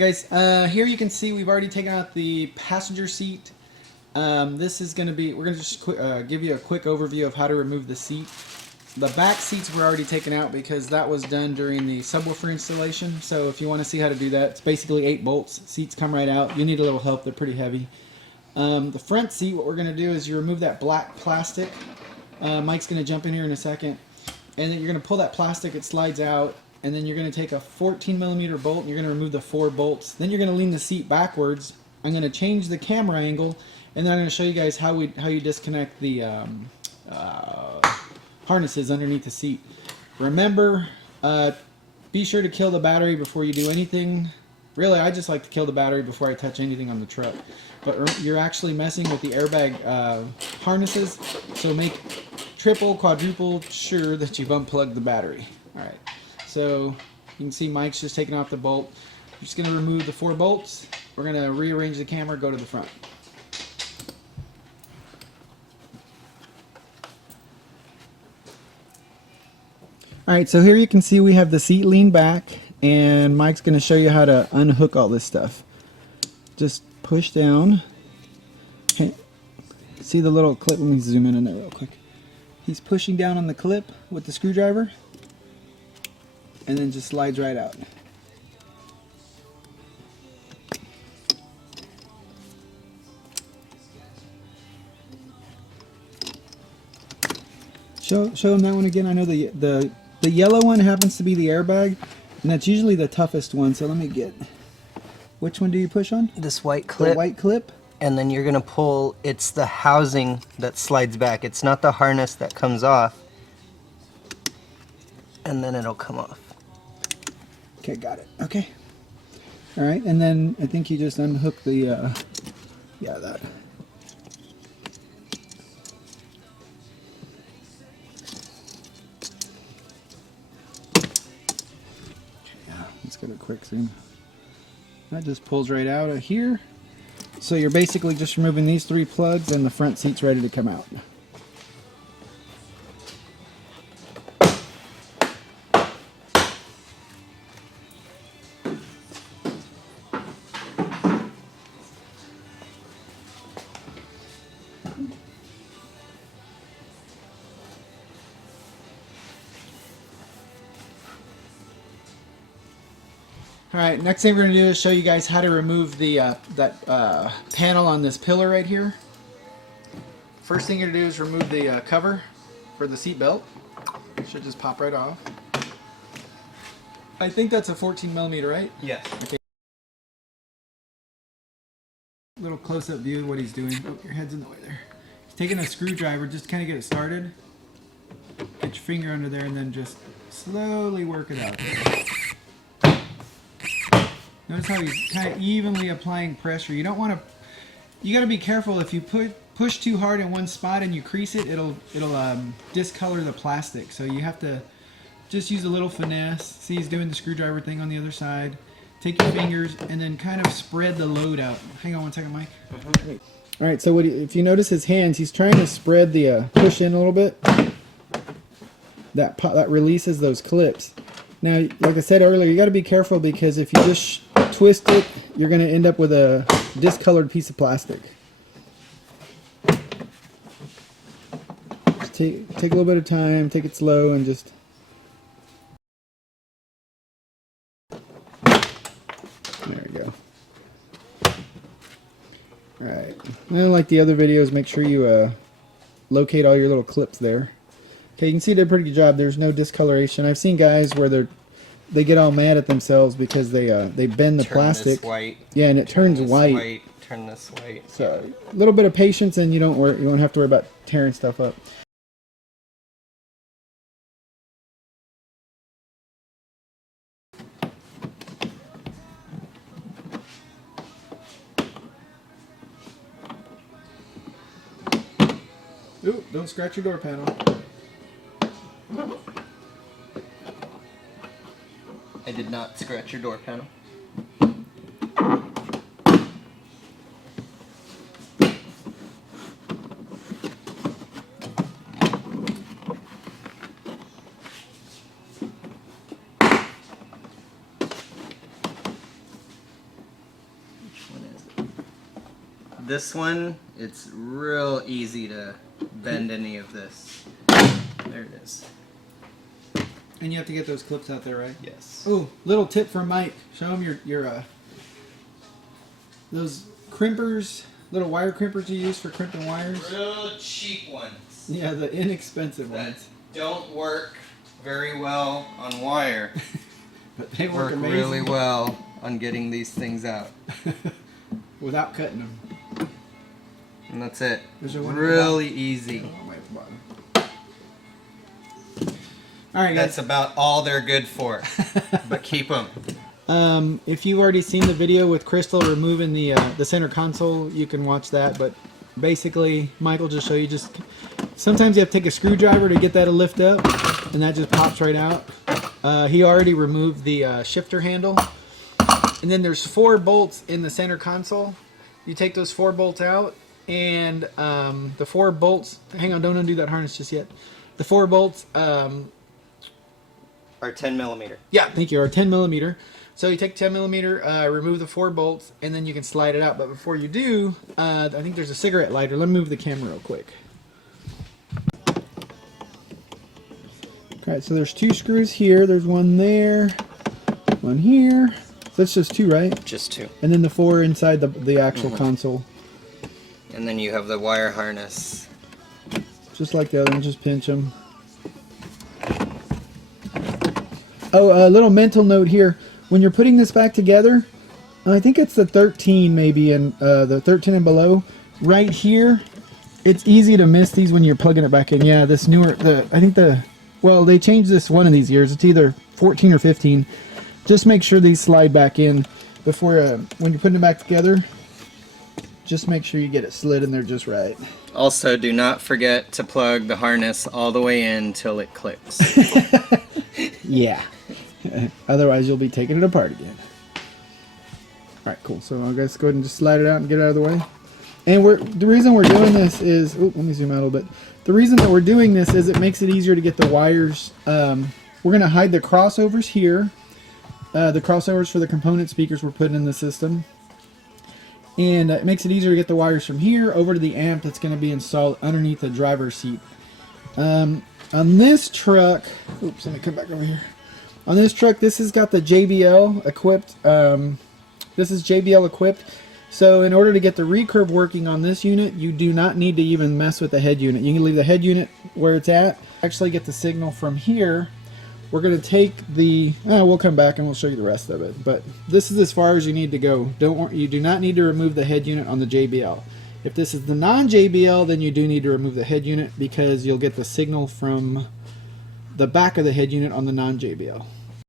guys, here you can see we've already taken out the passenger seat. This is going to be, we're going to just give you a quick overview of how to remove the seat. The back seats were already taken out because that was done during the subwoofer installation. So if you want to see how to do that, it's basically 8 bolts. Seats come right out. You need a little help, they're pretty heavy. The front seat, what we're going to do is you remove that black plastic. Mike's going to jump in here in a second. And then you're going to pull that plastic, it slides out. And then you're going to take a 14mm bolt and you're going to remove the 4 bolts. Then you're going to lean the seat backwards. I'm going to change the camera angle, and then I'm going to show you guys how you disconnect the harnesses underneath the seat. Remember, be sure to kill the battery before you do anything. Really, I just like to kill the battery before I touch anything on the truck. But you're actually messing with the airbag harnesses, so make triple, quadruple sure that you've unplugged the battery. All right. So you can see Mike's just taking off the bolt. You're just going to remove the 4 bolts. We're going to rearrange the camera, go to the front. Alright, so here you can see we have the seat leaned back, and Mike's going to show you how to unhook all this stuff. Just push down. Okay. See the little clip? Let me zoom in there real quick. He's pushing down on the clip with the screwdriver, and then just slides right out. Show him that one again. I know the yellow one happens to be the airbag, and that's usually the toughest one. So let me get, which one do you push on? This white clip. The white clip. And then you're gonna pull, it's the housing that slides back. It's not the harness that comes off. And then it'll come off. Okay, got it. Okay. All right, and then I think you just unhook the, yeah, that. Yeah, let's get a quick zoom. That just pulls right out of here. So you're basically just removing these 3 plugs and the front seat's ready to come out. Alright, next thing we're going to do is show you guys how to remove the panel on this pillar right here. First thing you're going to do is remove the cover for the seat belt. It should just pop right off. I think that's a 14mm, right? Yes. Okay. Little close-up view of what he's doing. Oh, your head's in the way there. He's taking a screwdriver just to kind of get it started. Get your finger under there and then just slowly work it out. Notice how he's kind of evenly applying pressure. You don't want to, you got to be careful. If you push too hard in one spot and you crease it, it'll discolor the plastic. So you have to just use a little finesse. See, he's doing the screwdriver thing on the other side. Take your fingers and then kind of spread the load out. Hang on one second, Mike. All right, so if you notice his hands, he's trying to spread the push in a little bit. That releases those clips. Now, like I said earlier, you got to be careful because if you just twist it, you're going to end up with a discolored piece of plastic. Just take a little bit of time, take it slow, and just. There we go. All right. And like the other videos, make sure you locate all your little clips there. Okay, you can see they did a pretty good job. There's no discoloration. I've seen guys where they get all mad at themselves because they bend the plastic. This white. Yeah, and it turns white. Turn this white. So a little bit of patience, and you won't have to worry about tearing stuff up. Ooh, don't scratch your door panel. I did not scratch your door panel. this one, it's real easy to bend any of this. There it is. And you have to get those clips out there, right? Yes. Oh, little tip from Mike. Show him your those crimpers, little wire crimpers you use for crimping wires. Real cheap ones. Yeah, the inexpensive That ones. don't work very well on wire. But they Work amazing. really well on getting these things out. Without cutting them. And that's it. Is there one at the Really easy. Oh, way at the bottom. All right, guys. That's about all they're good for. But keep them. If you've already seen the video with Crystal removing the center console, you can watch that. But basically, Michael just show you sometimes you have to take a screwdriver to get that to lift up, and that just pops right out. He already removed the shifter handle, and then there's 4 bolts in the center console. You take those 4 bolts out, and the 4 bolts. Hang on, don't undo that harness just yet. The 4 bolts. Are 10 millimeter. Yeah, thank you. Or 10 millimeter. So you take 10 millimeter, remove the 4 bolts, and then you can slide it out. But before you do, I think there's a cigarette lighter. Let me move the camera real quick. Alright, so there's 2 screws here. There's one there, one here. So that's just 2, right? Just 2. And then the 4 inside the actual console. And then you have the wire harness. Just like the other one, just pinch them. Oh, a little mental note here. When you're putting this back together, I think it's the 13 maybe, and the 13 and below. Right here, it's easy to miss these when you're plugging it back in. Yeah, this newer, well, they changed this one of these years. It's either 14 or 15. Just make sure these slide back in before, when you're putting it back together, just make sure you get it slid in there just right. Also, do not forget to plug the harness all the way in till it clicks. Yeah. Otherwise, you'll be taking it apart again. All right, cool. So I'll just go ahead and just slide it out and get it out of the way. And the reason we're doing this is, let me zoom out a little bit. The reason that we're doing this is it makes it easier to get the wires. We're going to hide the crossovers here. The crossovers for the component speakers we're putting in the system. And it makes it easier to get the wires from here over to the amp that's going to be installed underneath the driver's seat. On this truck, oops, let me come back over here. On this truck, this has got the JBL equipped. This is JBL equipped. So in order to get the recurve working on this unit, you do not need to even mess with the head unit. You can leave the head unit where it's at. Actually get the signal from here. We're going to take the, we'll come back and we'll show you the rest of it. But this is as far as you need to go. You do not need to remove the head unit on the JBL. If this is the non-JBL, then you do need to remove the head unit because you'll get the signal from the back of the head unit on the non-JBL.